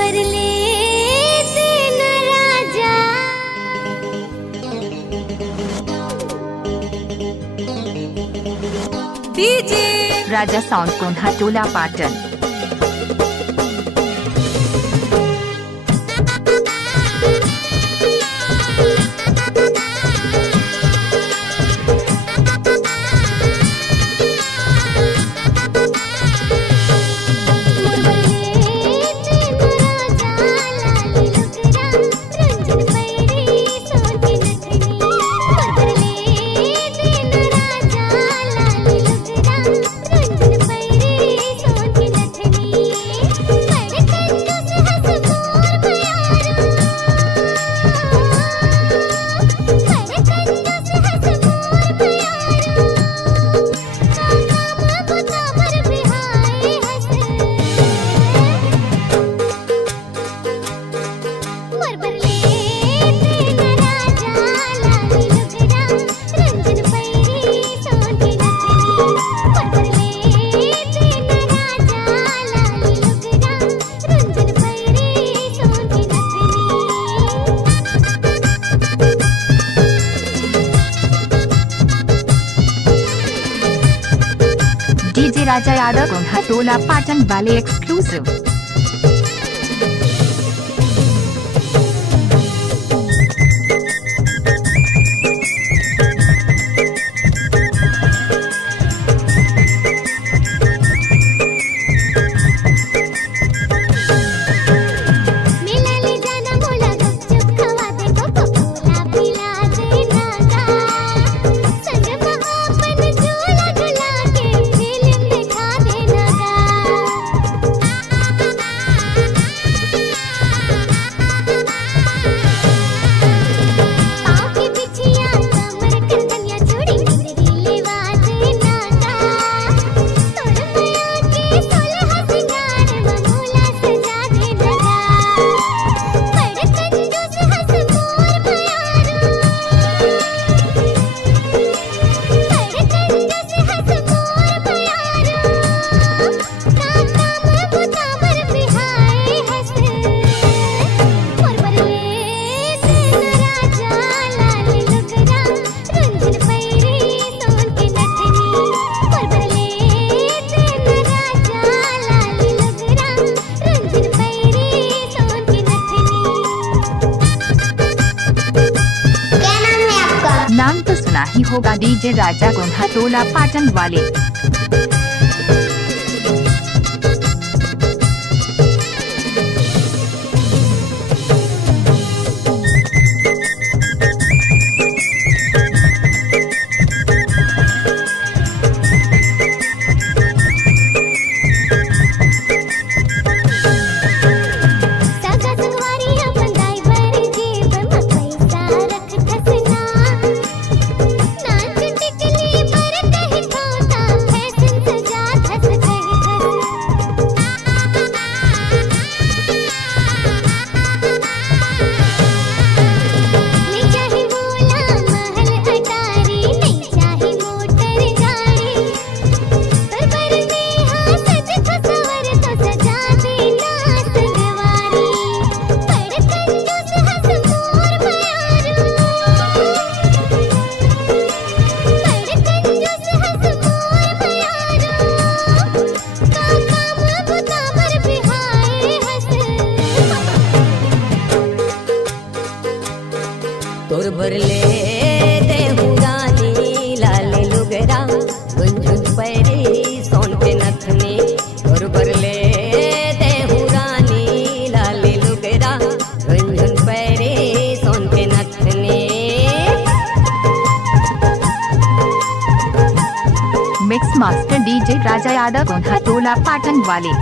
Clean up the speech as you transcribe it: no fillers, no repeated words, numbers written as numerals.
बरले दिन राजा डीजे राजा साउंड कोंढा टोला पाटण। डीजे राजा यादव कोंढा टोला पाटन वाले एक्सक्लूसिव। नाम तो सुना ही होगा, डीजे राजा कोंढा टोला पाटन वाले। तोर बरले देहुरानी लाल लुगरा गुंजुन पैरी सोन के नथनी। तोर बरले देहुरानी लाल लुगरा गुंजुन पैरी सोन के नथनी। मिक्स मास्टर डीजे राजा यादव कोंढा टोला पाटन वाले।